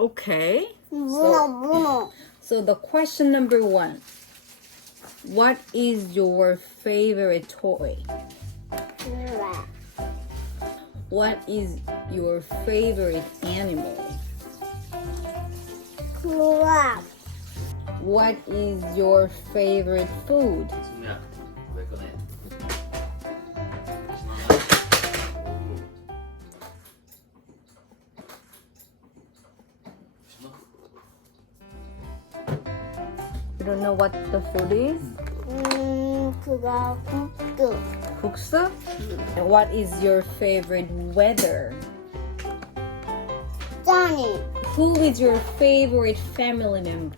Okay. 문어. So the question number 1. What is your favorite toy? What is your favorite animal? 크랍. What is your favorite food? 승미야, 왜 꺼내? 신나? You don't know what the food is? 그거 국수. Kuksu? And what is your favorite weather? 짠이. Who is your favorite family member?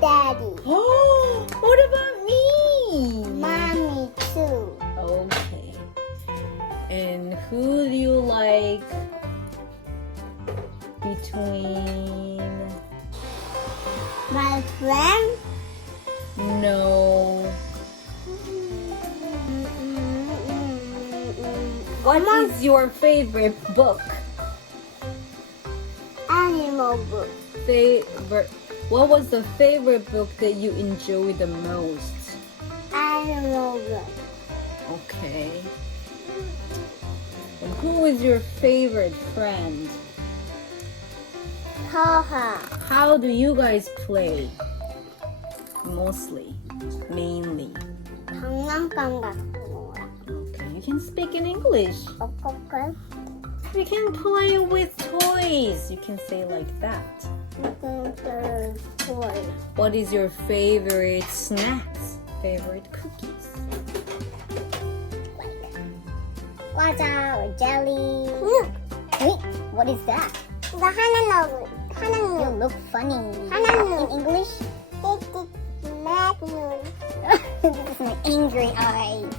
Daddy. Oh, what about me? Mommy too. Okay. And who do you like between? My friend. No. What is your favorite book? Animal book. Favorite. What was the favorite book that you enjoyed the most? Animal book. Okay. And who is your favorite friend? Haha. How do you guys play? Mostly. Mainly. 장난감 같은 거야. Okay. You can speak in English. 어떡해? You can play with toys. You can say like that. 이렇게 toy. What is your favorite snacks? Favorite cookies? 과자 or jelly. Wait, what is that? 이거 하나는 You look funny. 하나는 In English? magnum. This is my angry eyes.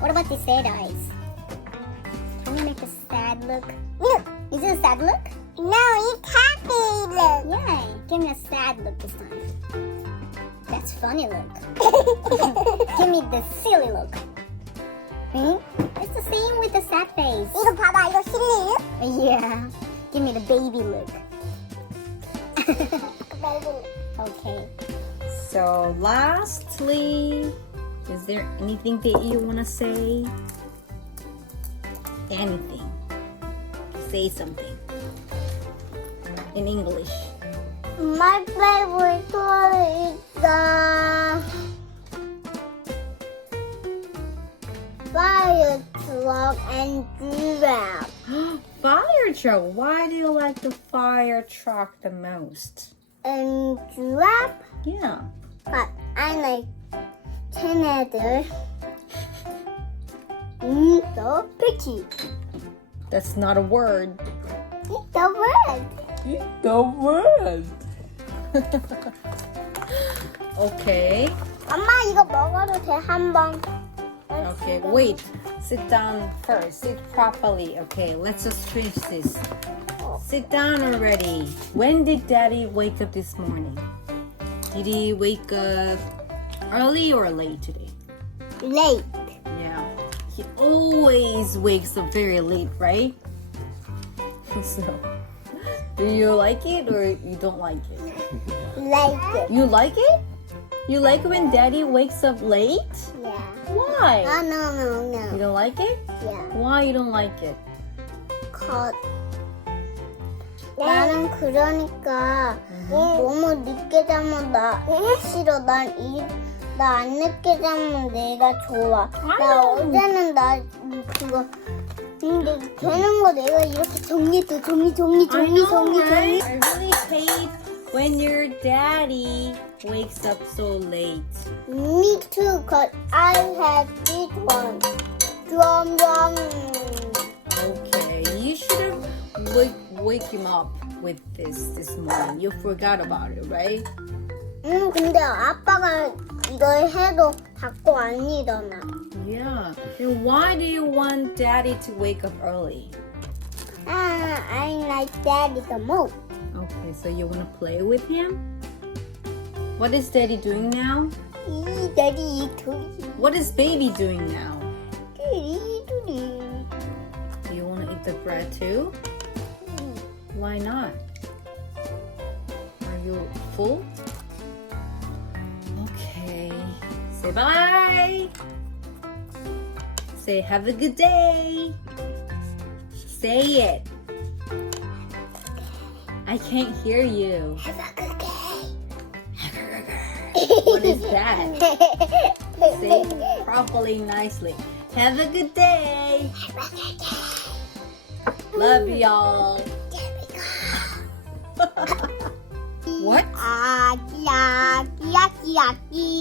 What about the sad eyes? Can you make a sad look? Look. Is it a sad look? No, it's happy look. Yeah, give me a sad look this time. That's funny look. Give me the silly look. Hmm? It's the same with the sad face. 이거 봐봐, 이거 실리. Yeah. Give me the baby look. baby. Okay. So lastly, is there anything that you want to say? Anything. Say something. In English. My favorite toy is the fire truck and giraffe. Fire truck. Why do you like the fire truck the most? And giraffe, Yeah. but I like teenagers. So picky. That's not a word. It's the word. The word. Okay. 엄마 이거 먹어도 돼 한 번. Okay, wait. Sit down first. Sit properly. Okay, let's just finish this. Sit down already. When did Daddy wake up this morning? Did he wake up early or late today? Late. Yeah. He always wakes up very late, right? So, do you like it or you don't like it? Like it. You like it? You like when Daddy wakes up late? Yeah. Why? Oh no. You don't like it? Yeah. Why you don't like it? 컷. 나는 그러니까 너무 늦게 자면 나 싫어. 나 안 늦게 자면 내가 좋아. 나 어제는 나 그거 근데 되는 거 내가 이렇게 정리. I really hate when your daddy wakes up so late. Me too, cause I had this one. Drum. Okay, you should have wake him up with this morning. You forgot about it, right? 근데 아빠가 이걸 해도 자꾸 안 일어나. Yeah. And why do you want daddy to wake up early? I like daddy the most. Okay, so you want to play with him? What is daddy doing now? daddy What is baby doing now? 둘이. Do you want to eat the bread too? Why not? you full? Okay. Say bye. Say have a good day. Say it. I can't hear you. Have a good day. What is that? Say it properly, nicely. Have a good day. Have a good day. Love y'all. There we go. What? 아기 아기 아기 아기